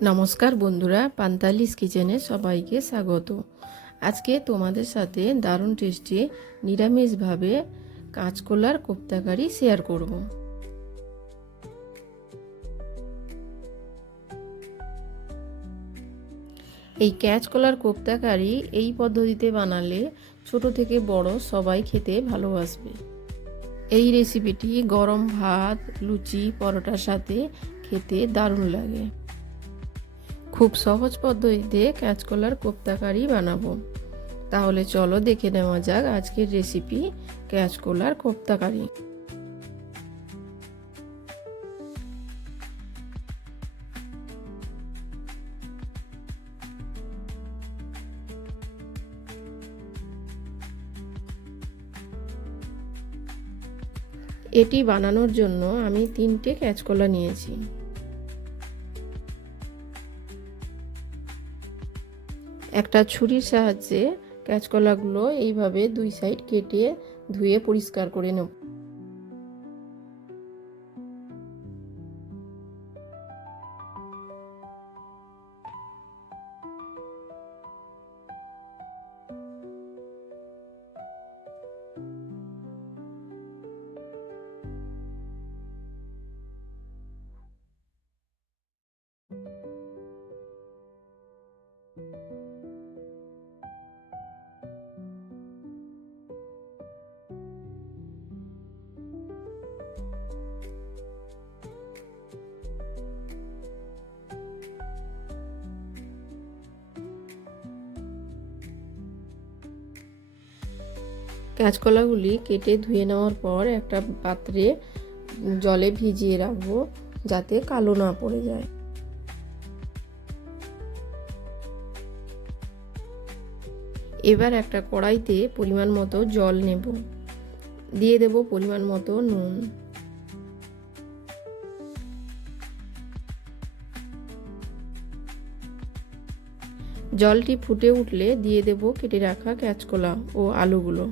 নমস্কার বন্ধুরা, পান্তালিস কিচেনে সবাইকে স্বাগত। আজকে তোমাদের সাথে দারুণ টেস্টি নিরামিষভাবে কাঁচকলার কোপ্তাকারি শেয়ার করব। এই কাঁচকলার কোপ্তাকারি এই পদ্ধতিতে বানালে ছোট থেকে বড় সবাই খেতে ভালোবাসবে। এই রেসিপিটি গরম ভাত, লুচি, পরোটার সাথে খেতে দারুণ লাগে। খুব সহজ পদ্ধতিতে কাঁচকলার কোপ্তাকারি বানাবো। তাহলে চলো দেখে নেওয়া যাক আজকের রেসিপি কাঁচকলার কোপ্তাকারি। এটি বানানোর জন্য আমি 3টে কাঁচকলা নিয়েছি। একটা ছুরির সাহায্যে কাঁচকলাগুলো এইভাবে দুই সাইড কেটে ধুয়ে পরিষ্কার করে নেব। কাঁচকলাগুলি কেটে ধুয়ে নেওয়ার পর একটা পাত্রে জলে ভিজিয়ে রাখবো যাতে কালো না পড়ে যায়। এবার একটা কড়াইতে পরিমাণ মতো জল নেব, দিয়ে দেব পরিমাণ মতো নুন। জলটি ফুটে উঠলে দিয়ে দেব কেটে রাখা কাঁচকলা ও আলুগুলো।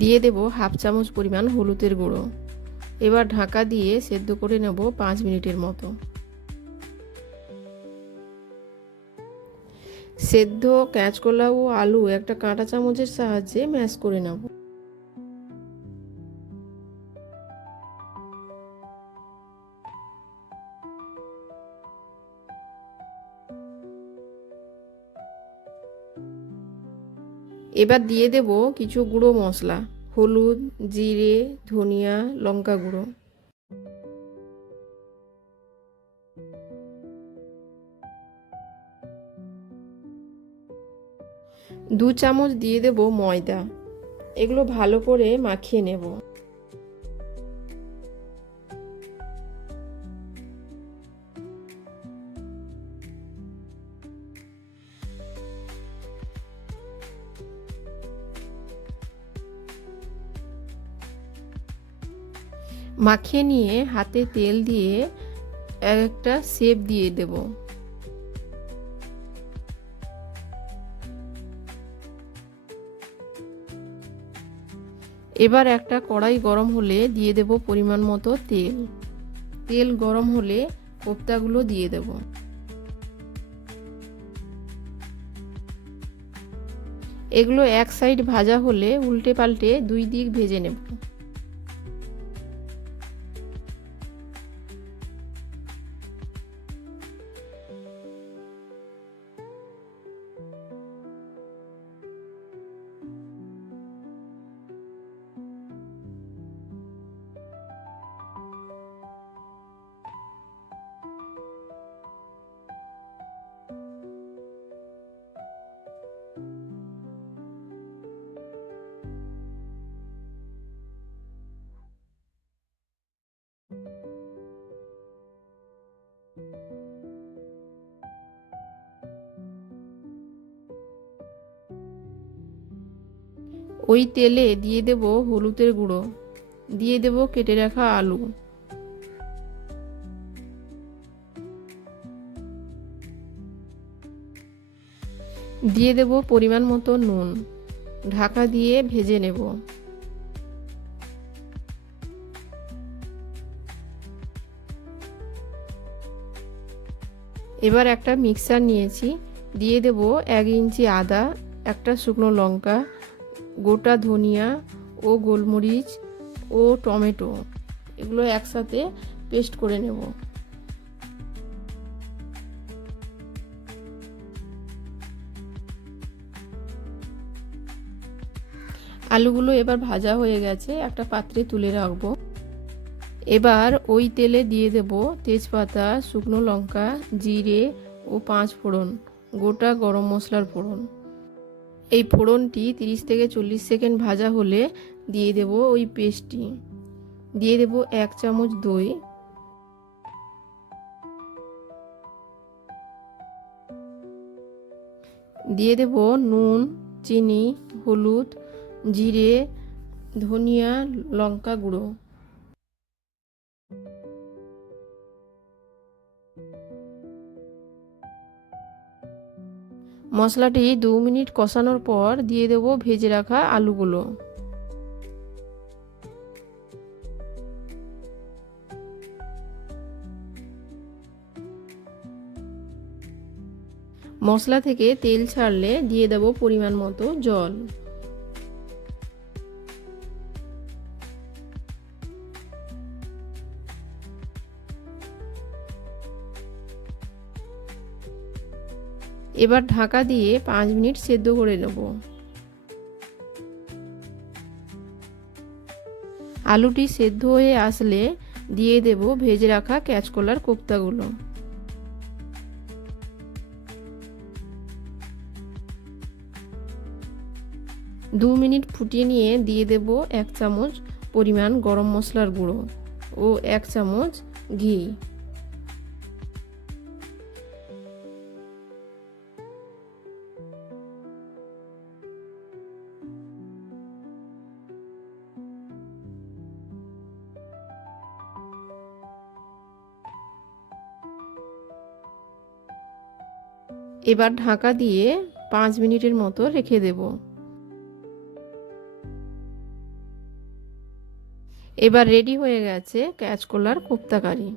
দিয়ে দেব হাফ চামচ পরিমাণ হলুদের গুঁড়ো। এবার ঢাকা দিয়ে সেদ্ধ করে নেব 5 মিনিটের মতো। সেদ্ধ কাঁচকলা ও আলু একটা কাঁটা চামচের সাহায্যে ম্যাশ করে নেব। এবার দিয়ে দেব কিছু গুঁড়ো মশলা, হলুদ, জিরে, ধনিয়া, লঙ্কা গুঁড়ো। দু চামচ দিয়ে দেব ময়দা। এগুলো ভালো করে মাখিয়ে নেব। মাখিয়ে নিয়ে হাতে তেল দিয়ে একটা শেপ দিয়ে দেব। এবার একটা কড়াই গরম হলে দিয়ে দেব পরিমাণ মতো তেল। তেল গরম হলে কোপ্তাগুলো দিয়ে দেব। এগুলো এক সাইড ভাজা হলে উল্টে পাল্টে দুই দিক ভেজে নেব। ওই তেলে দিয়ে দেব হলুদের গুঁড়ো, দিয়ে দেব কেটে রাখা আলু, দিয়ে দেব পরিমাণ মতো নুন। ঢাকা দিয়ে ভেজে নেব। এবার একটা মিক্সার নিয়েছি, দিয়ে দেব 1 ইঞ্চি আদা, একটা শুকনো লঙ্কা, গোটা ধনিয়া ও গোলমরিচ ও টমেটো, এগুলো একসাথে পেস্ট করে নেব। আলুগুলো এবার ভাজা হয়ে গেছে, একটা পাত্রে তুলে রাখবো। এবার ওই তেলে দিয়ে দেব তেজপাতা, শুকনো লঙ্কা, জিরে ও 5 ফোড়ন, গোটা গরম মশলার ফোড়ন। এই ফোড়নটি 30 থেকে 40 সেকেন্ড ভাজা হলে দিয়ে দেব ওই পেস্টটি। দিয়ে দেব 1 চামচ দই, দিয়ে দেব নুন, চিনি, হলুদ, জিরে, ধনিয়া, লঙ্কা গুঁড়ো। মশলাটি 2 মিনিট কষানোর পর দিয়ে দেব ভেজে রাখা আলুগুলো। মশলা থেকে তেল ছাড়লে দিয়ে দেব পরিমাণ মতো জল। এবার ঢাকা দিয়ে 5 মিনিট সেদ্ধ করে নেব। আলুটি সেদ্ধ হয়ে আসলে দিয়ে দেব ভেজে রাখা কাঁচকলার কোপ্তাগুলো। দু মিনিট ফুটিয়ে নিয়ে দিয়ে দেব 1 চামচ পরিমাণ গরম মশলার গুঁড়ো ও 1 চামচ ঘি। এবার ঢাকা দিয়ে 5 মিনিটের মতো রেখে দেব। এবার রেডি হয়ে গেছে কাঁচকলার কোপ্তা কারি।